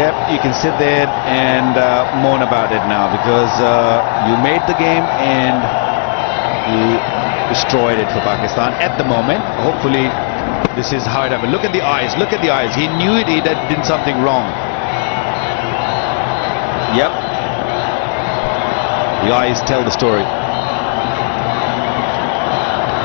Yep, you can sit there and moan about it now, because you made the game and you destroyed it for Pakistan at the moment. Hopefully this is how it happened. Look at the eyes, look at the eyes. He knew it, he did something wrong. Yep, the eyes tell the story.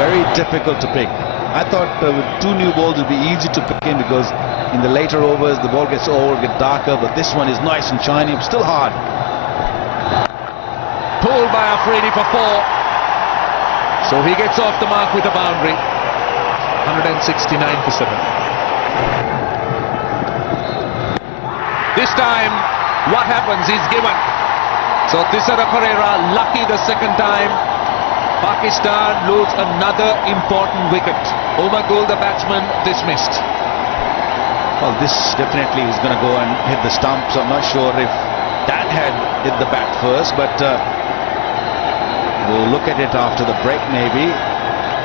Very difficult to pick. I thought with 2 new balls it would be easy to pick in, because in the later overs the ball gets old, gets darker, but this one is nice and shiny, but still hard. Pulled by Afridi for 4. So he gets off the mark with a boundary. 169 for 7. This time, what happens? He's given. So Thisara Perera lucky the second time. Pakistan lose another important wicket. Omar Gul, the batsman, dismissed. Well, this definitely is going to go and hit the stumps. I'm not sure if that had hit the bat first, but we'll look at it after the break maybe.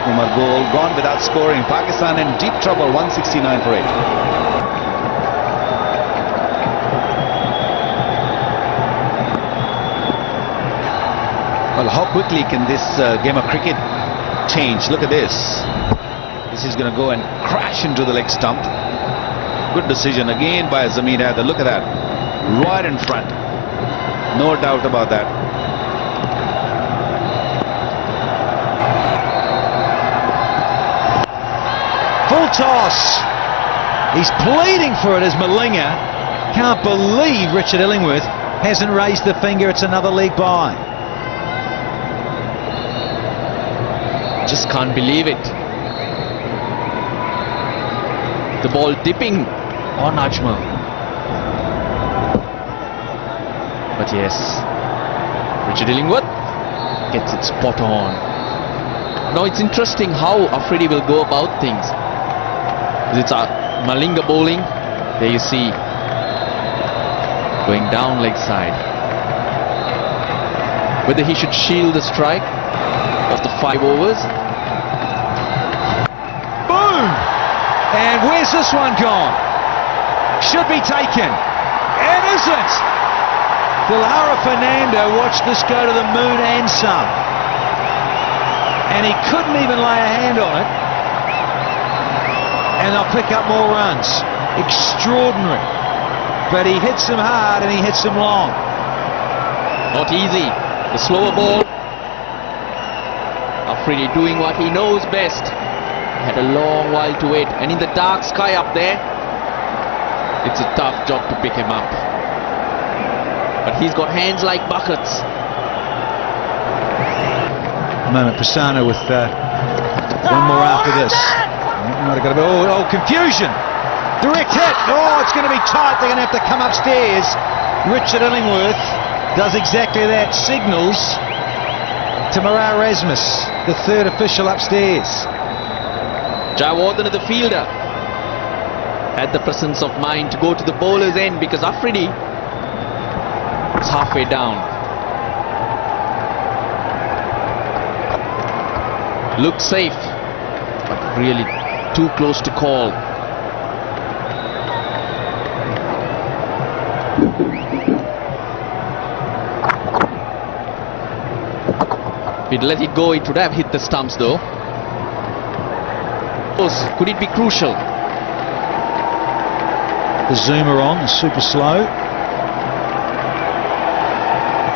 Omar Gul gone without scoring. Pakistan in deep trouble, 169 for 8. Well, how quickly can this game of cricket change? Look at this. This is going to go and crash into the leg stump. Good decision again by Zamir Haider. Look at that. Right in front. No doubt about that. Full toss. He's pleading for it as Malinga. Can't believe Richard Illingworth hasn't raised the finger. It's another leg by. Just can't believe it. The ball dipping on Ajmal. But yes, Richard Illingworth gets it spot on. Now it's interesting how Afridi will go about things. It's a Malinga bowling. There you see, going down leg side. Whether he should shield the strike of the 5 overs. Boom! And where's this one gone? Should be taken. It isn't! Dilhara Fernando watched this go to the moon and some. And he couldn't even lay a hand on it. And they'll pick up more runs. Extraordinary. But he hits them hard and he hits them long. Not easy. The slower ball. Afridi doing what he knows best. Had a long while to wait. And in the dark sky up there, it's a tough job to pick him up. But he's got hands like buckets. Moment, Prasanna with one more after this. Might have got a bit, oh, confusion! Direct hit! Oh, it's going to be tight. They're going to have to come upstairs. Richard Illingworth does exactly that. Signals to Marar Erasmus, the 3rd official upstairs. Jayawardene, the fielder, had the presence of mind to go to the bowler's end because Afridi is halfway down. Looks safe, but really too close to call. If he'd let it go, it would have hit the stumps though. Could it be crucial? The zoomer on, super slow.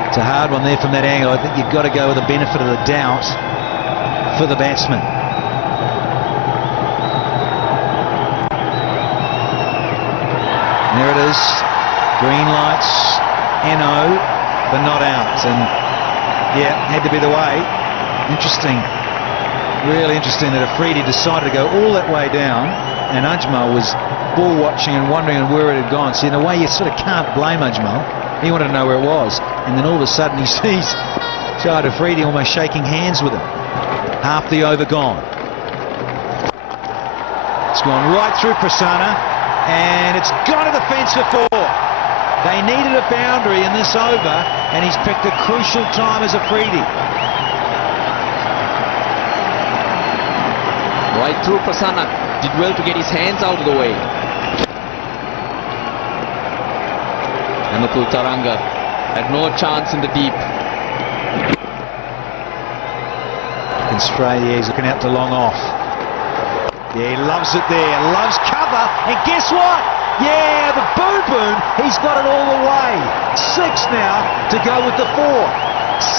It's a hard one there from that angle. I think you've got to go with the benefit of the doubt for the batsman. There it is. Green lights, NO, but not out. And yeah, had to be the way. Interesting. Really interesting that Afridi decided to go all that way down, and Ajmal was ball watching and wondering where it had gone. See, in a way you sort of can't blame Ajmal. He wanted to know where it was, and then all of a sudden he sees Shahid Afridi almost shaking hands with him. Half the over gone. It's gone right through Prasanna, and it's gone to the fence for 4. They needed a boundary in this over, and he's picked a crucial time as Afridi. Right through Prasanna. Did well to get his hands out of the way. Anupul Taranga had no chance in the deep. Australia, he's looking out to long off. Yeah, he loves it there, loves cover, and guess what? Yeah, the boom, he's got it all the way. 6 now to go with the 4.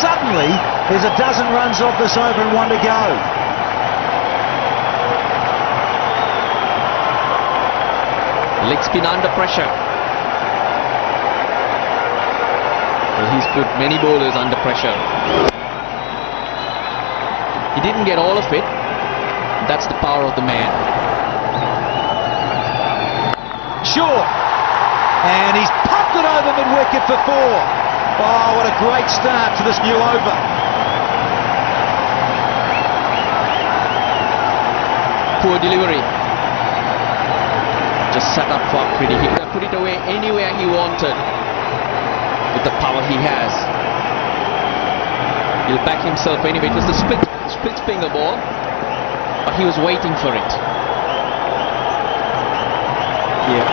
Suddenly, there's a dozen runs off this over and 1 to go. Leg spin under pressure. Well, he's put many bowlers under pressure. He didn't get all of it. That's the power of the man. Short. And he's popped it over mid-wicket for 4. Oh, what a great start to this new over. Poor delivery. Just set up for Afridi. He could have put it away anywhere he wanted with the power he has. He'll back himself anyway. It was the split finger ball, but he was waiting for it. Yeah.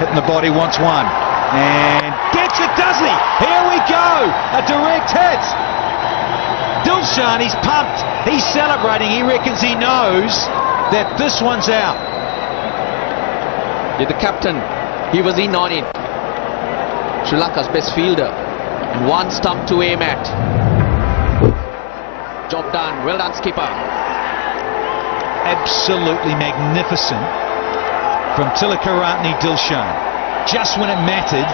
Hitting the body once one. And gets it, does he? Here we go. A direct hit. Dilshan, he's pumped. He's celebrating. He reckons he knows that this one's out. Yeah, the captain, he was in on it. Sri Lanka's best fielder. And 1 stump to aim at. Job done. Well done, skipper. Absolutely magnificent from Tilakaratne Dilshan. Just when it mattered,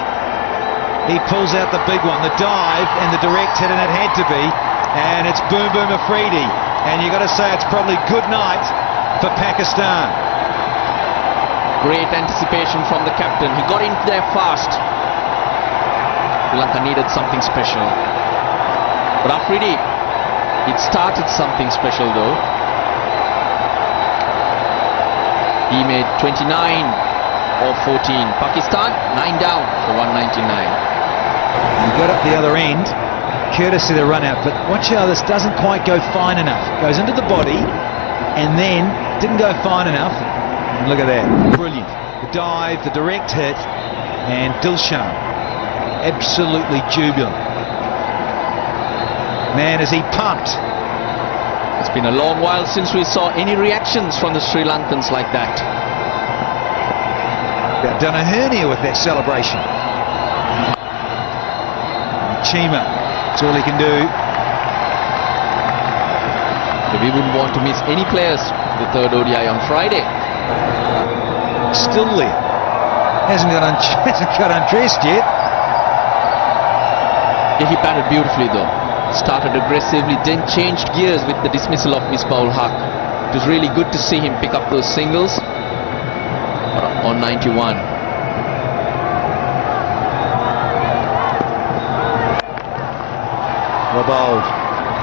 he pulls out the big one, the dive and the direct hit, and it had to be. And it's Boom Afridi. And you've got to say it's probably good night for Pakistan. Great anticipation from the captain. He got in there fast. Sri Lanka needed something special. But Afridi, it started something special though. He made 29 of 14. Pakistan 9 down for 199. He got up the other end, courtesy of the run out, but watch how this doesn't quite go fine enough. Goes into the body and then didn't go fine enough. And look at that, brilliant. The dive, the direct hit, and Dilshan absolutely jubilant. Man, is he pumped. It's been a long while since we saw any reactions from the Sri Lankans like that. They've done a hernia with that celebration. Chima, that's all he can do. We wouldn't want to miss any players the 3rd ODI on Friday. Still there. Hasn't got undressed yet. Yeah, he batted beautifully though. Started aggressively, then changed gears with the dismissal of Misbah-ul-Haq. It was really good to see him pick up those singles on 91. Well bowled.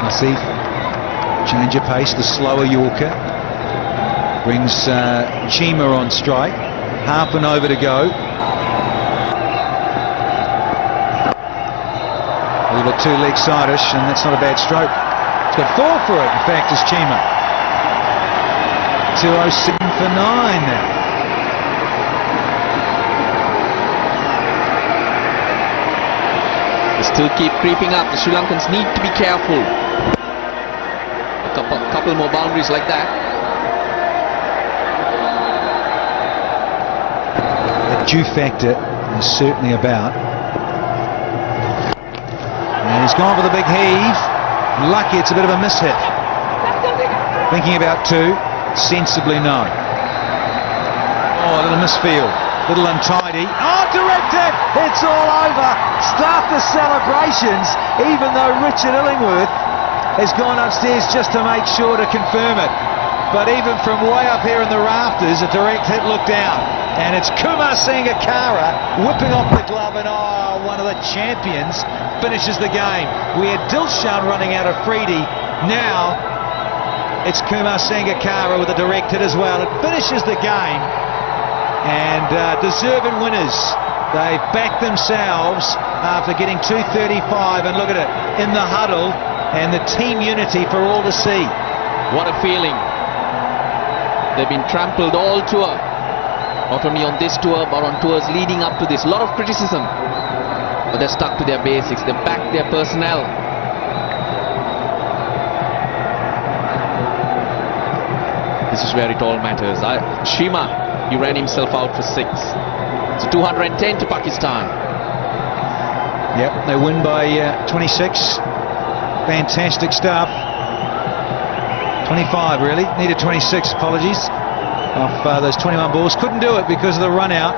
Naseef. Change of pace, the slower Yorker. Brings Chima on strike. Half an over to go. A little bit too leg-side-ish, and that's not a bad stroke. He's got 4 for it, in fact, is Chima. 207 for 9 now. They still keep creeping up. The Sri Lankans need to be careful. A couple more boundaries like that. The dew factor is certainly about. And he's gone for the big heave. Lucky it's a bit of a mishit. Thinking about 2. Sensibly no. Oh, a little misfield. Little untidy. Oh, directed! It's all over. Start the celebrations, even though Richard Illingworth has gone upstairs just to make sure to confirm it. But even from way up here in the rafters, a direct hit looked out. And it's Kumar Sangakkara whipping off the glove, and oh, one of the champions finishes the game. We had Dilshan running out of Afridi. Now it's Kumar Sangakkara with a direct hit as well. It finishes the game. And deserving winners. They've backed themselves after getting 235, and look at it, in the huddle, and the team unity for all to see. What a feeling. They've been trampled all tour. Not only on this tour, but on tours leading up to this. A lot of criticism. But they're stuck to their basics. They back their personnel. This is where it all matters. Shima, he ran himself out for 6. So 210 to Pakistan. Yep, they win by 26. Fantastic stuff. 25 really. Needed 26, apologies. Off those 21 balls. Couldn't do it because of the run out.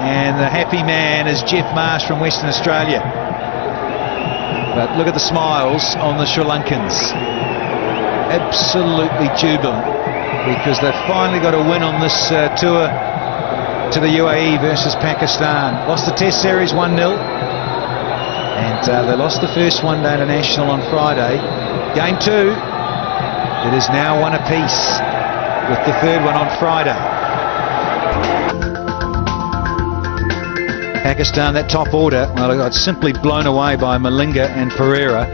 And the happy man is Jeff Marsh from Western Australia. But look at the smiles on the Sri Lankans. Absolutely jubilant because they've finally got a win on this tour to the UAE versus Pakistan. Lost the Test Series 1-0. And they lost the first one-day international on Friday. Game 2, it is now 1 apiece, with the third one on Friday. Pakistan, that top order, well, it got simply blown away by Malinga and Pereira.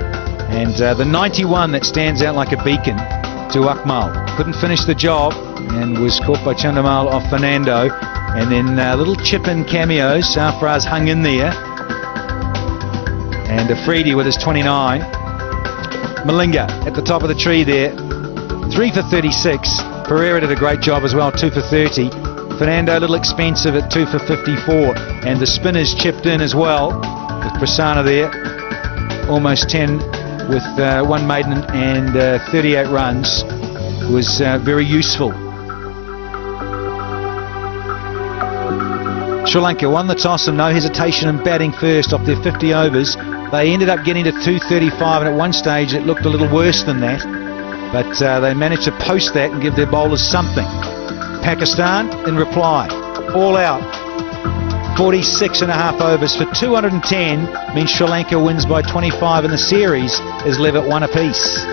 And the 91 that stands out like a beacon to Akmal. Couldn't finish the job and was caught by Chandamal off Fernando. And then little chip-in cameos. Sarfraz hung in there. And Afridi with his 29. Malinga at the top of the tree there. 3 for 36. Pereira did a great job as well, 2 for 30. Fernando a little expensive at 2 for 54. And the spinners chipped in as well, with Prasanna there. Almost 10 with 1 maiden and 38 runs. Was very useful. Sri Lanka won the toss and no hesitation in batting first off their 50 overs. They ended up getting to 235, and at one stage it looked a little worse than that. But they managed to post that and give their bowlers something. Pakistan, in reply, all out. 46.5 overs for 210 means Sri Lanka wins by 25 and the series is live at 1 apiece.